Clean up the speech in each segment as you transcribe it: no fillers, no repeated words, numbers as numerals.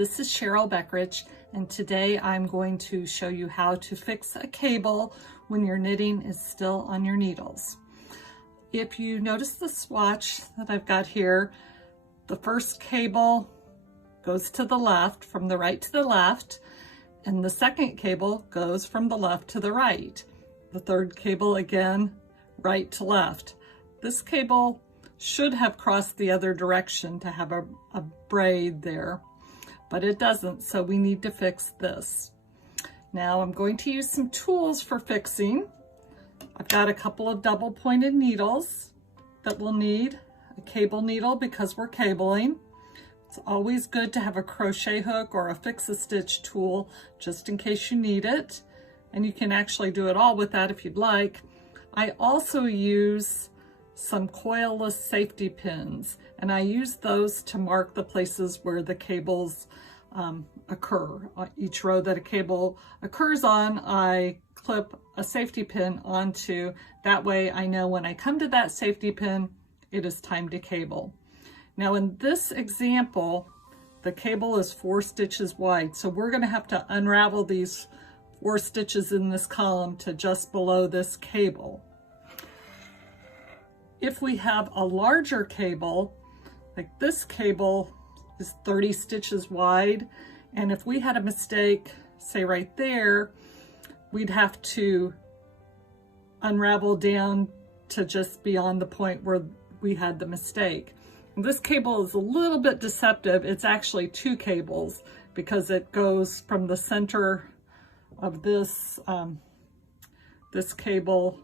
This is Cheryl Beckridge, and today I'm going to show you how to fix a cable when your knitting is still on your needles. If you notice the swatch that I've got here, the first cable goes to the left, from the right to the left, and the second cable goes from the left to the right. The third cable, again, right to left. This cable should have crossed the other direction to have a braid there, but it doesn't, so we need to fix this. Now I'm going to use some tools for fixing. I've got a couple of double pointed needles that we'll need, a cable needle because we're cabling. It's always good to have a crochet hook or a fix-a-stitch tool just in case you need it, and you can actually do it all with that if you'd like. I also use some coilless safety pins, and I use those to mark the places where the cables occur. Each row that a cable occurs on, I clip a safety pin onto. That way I know when I come to that safety pin, it is time to cable. Now in this example, the cable is 4 stitches wide, so we're going to have to unravel these 4 stitches in this column to just below this cable. If we have a larger cable, like this cable is 30 stitches wide, and if we had a mistake, say right there, we'd have to unravel down to just beyond the point where we had the mistake. This cable is a little bit deceptive. It's actually 2 cables because it goes from the center of this, this cable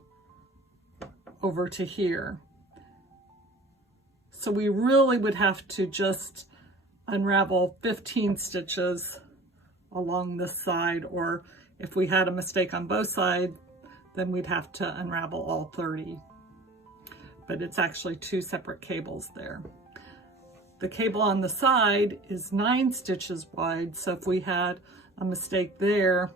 over to here. So we really would have to just unravel 15 stitches along this side, or if we had a mistake on both sides, then we'd have to unravel all 30. But it's actually 2 separate cables there. The cable on the side is 9 stitches wide, so if we had a mistake there,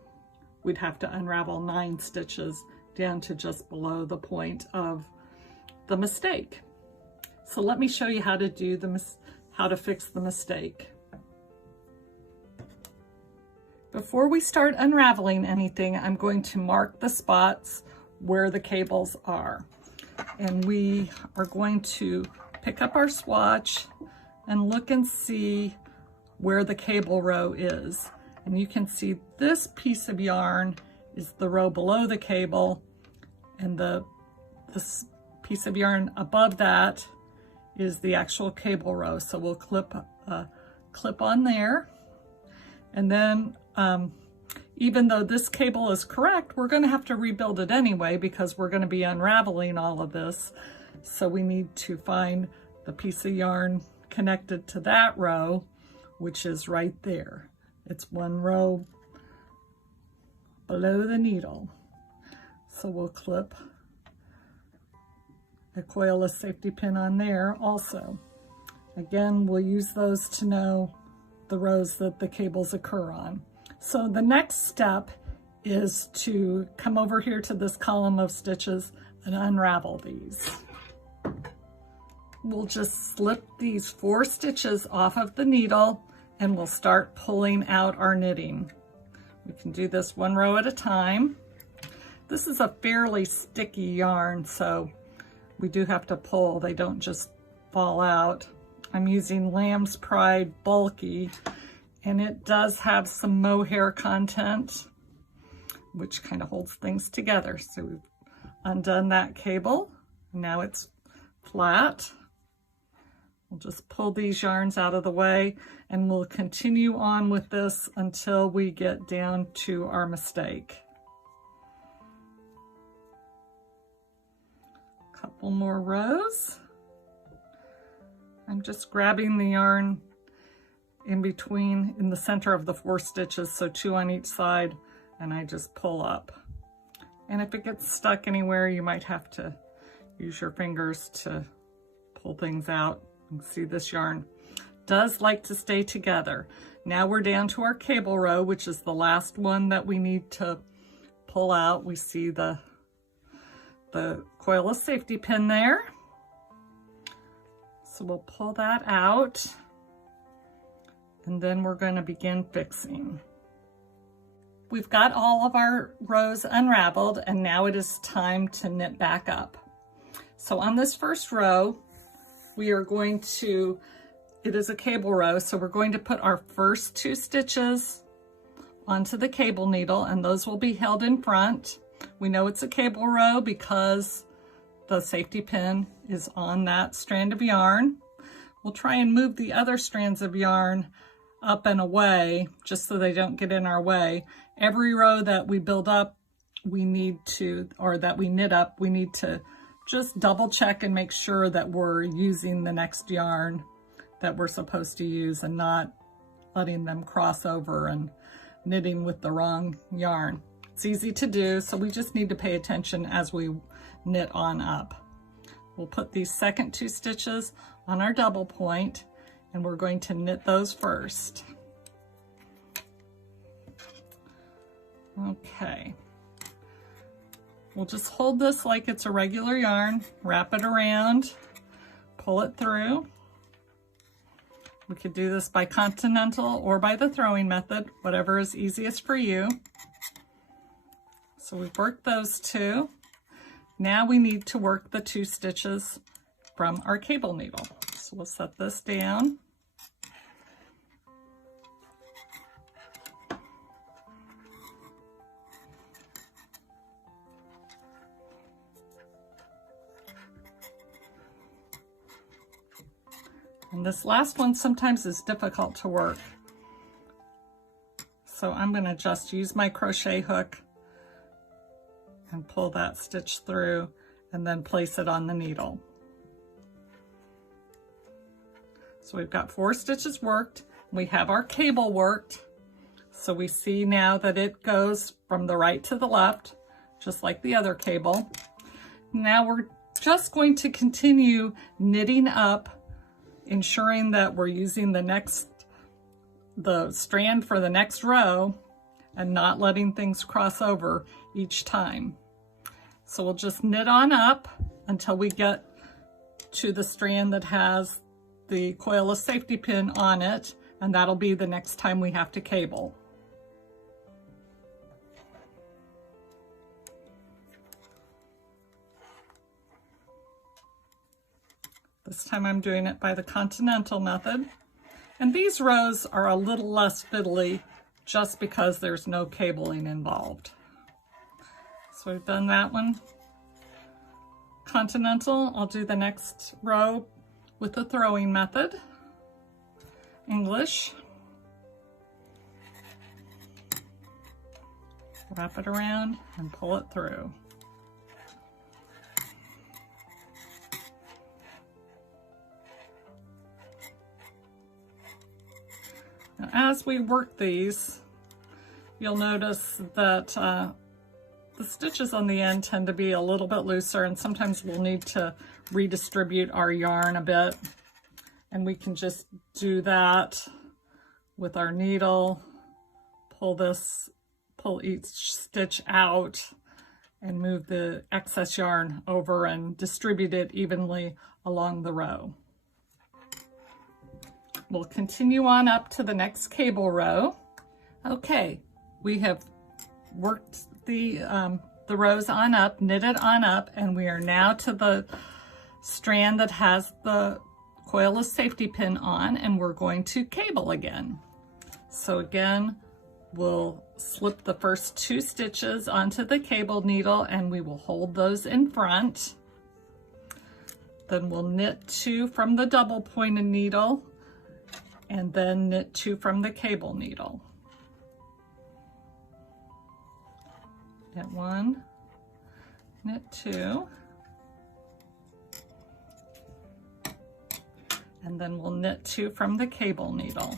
we'd have to unravel 9 stitches down to just below the point of the mistake. So let me show you how to do how to fix the mistake. Before we start unraveling anything, I'm going to mark the spots where the cables are. And we are going to pick up our swatch and look and see where the cable row is. And you can see this piece of yarn is the row below the cable, and this piece of yarn above that is the actual cable row. So we'll clip on there, and then even though this cable is correct, we're going to have to rebuild it anyway because we're going to be unraveling all of this. So we need to find the piece of yarn connected to that row, which is right there. It's 1 row below the needle. So we'll clip a coilless safety pin on there also. Again, we'll use those to know the rows that the cables occur on. So the next step is to come over here to this column of stitches and unravel these. We'll just slip these 4 stitches off of the needle and we'll start pulling out our knitting. We can do this 1 row at a time. This is a fairly sticky yarn, so we do have to pull. They don't just fall out. I'm using Lamb's Pride Bulky, and it does have some mohair content, which kind of holds things together. So we've undone that cable. Now it's flat. We'll just pull these yarns out of the way, and we'll continue on with this until we get down to our mistake. Couple more rows. I'm just grabbing the yarn in between, in the center of the 4 stitches, so 2 on each side, and I just pull up. And if it gets stuck anywhere, you might have to use your fingers to pull things out. You can see this yarn does like to stay together. Now we're down to our cable row, which is the last one that we need to pull out. We see the coilless safety pin there. So we'll pull that out and then we're going to begin fixing. We've got all of our rows unraveled, and now it is time to knit back up. So on this first row, we are going to, it is a cable row, so we're going to put our first 2 stitches onto the cable needle, and those will be held in front. We know it's a cable row because the safety pin is on that strand of yarn. We'll try and move the other strands of yarn up and away just so they don't get in our way. Every row that we build up, we need to, or that we knit up, we need to just double check and make sure that we're using the next yarn that we're supposed to use and not letting them cross over and knitting with the wrong yarn. It's easy to do, so we just need to pay attention as we knit on up. We'll put these second 2 stitches on our double point, and we're going to knit those first. Okay. We'll just hold this like it's a regular yarn, wrap it around, pull it through. We could do this by continental or by the throwing method, whatever is easiest for you. So we've worked those 2. Now we need to work the 2 stitches from our cable needle. So we'll set this down. And this last one sometimes is difficult to work. So I'm going to just use my crochet hook and pull that stitch through and then place it on the needle. So we've got 4 stitches worked. We have our cable worked. So we see now that it goes from the right to the left, just like the other cable. Now we're just going to continue knitting up, ensuring that we're using the strand for the next row and not letting things cross over each time. So we'll just knit on up until we get to the strand that has the coilless safety pin on it, and that'll be the next time we have to cable. This time I'm doing it by the continental method. And these rows are a little less fiddly just because there's no cabling involved. So we've done that one. Continental, I'll do the next row with the throwing method. English. Wrap it around and pull it through. Now, as we work these, you'll notice that the stitches on the end tend to be a little bit looser, and sometimes we'll need to redistribute our yarn a bit. And we can just do that with our needle, pull each stitch out and move the excess yarn over and distribute it evenly along the row. We'll continue on up to the next cable row. Okay, we have worked the rows on up, knitted on up, and we are now to the strand that has the coilless safety pin on, and we're going to cable again. So again, we'll slip the first 2 stitches onto the cable needle, and we will hold those in front. Then we'll knit 2 from the double pointed needle, and then knit 2 from the cable needle. Knit 1, knit 2, and then we'll knit 2 from the cable needle.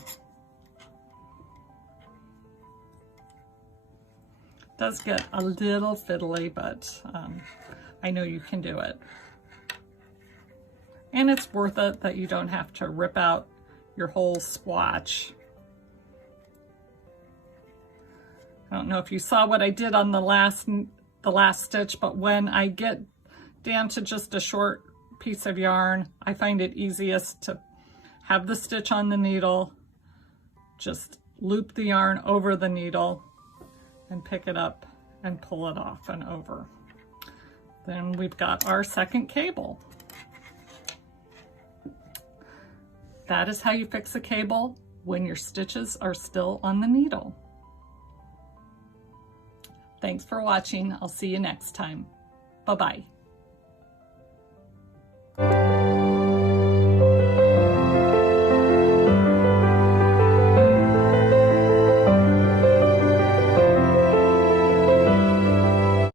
It does get a little fiddly, but I know you can do it. And it's worth it that you don't have to rip out your whole swatch. I don't know if you saw what I did on the last stitch, but when I get down to just a short piece of yarn, I find it easiest to have the stitch on the needle, just loop the yarn over the needle and pick it up and pull it off and over. Then we've got our second cable. That is how you fix a cable when your stitches are still on the needle. Thanks for watching. I'll see you next time. Bye-bye.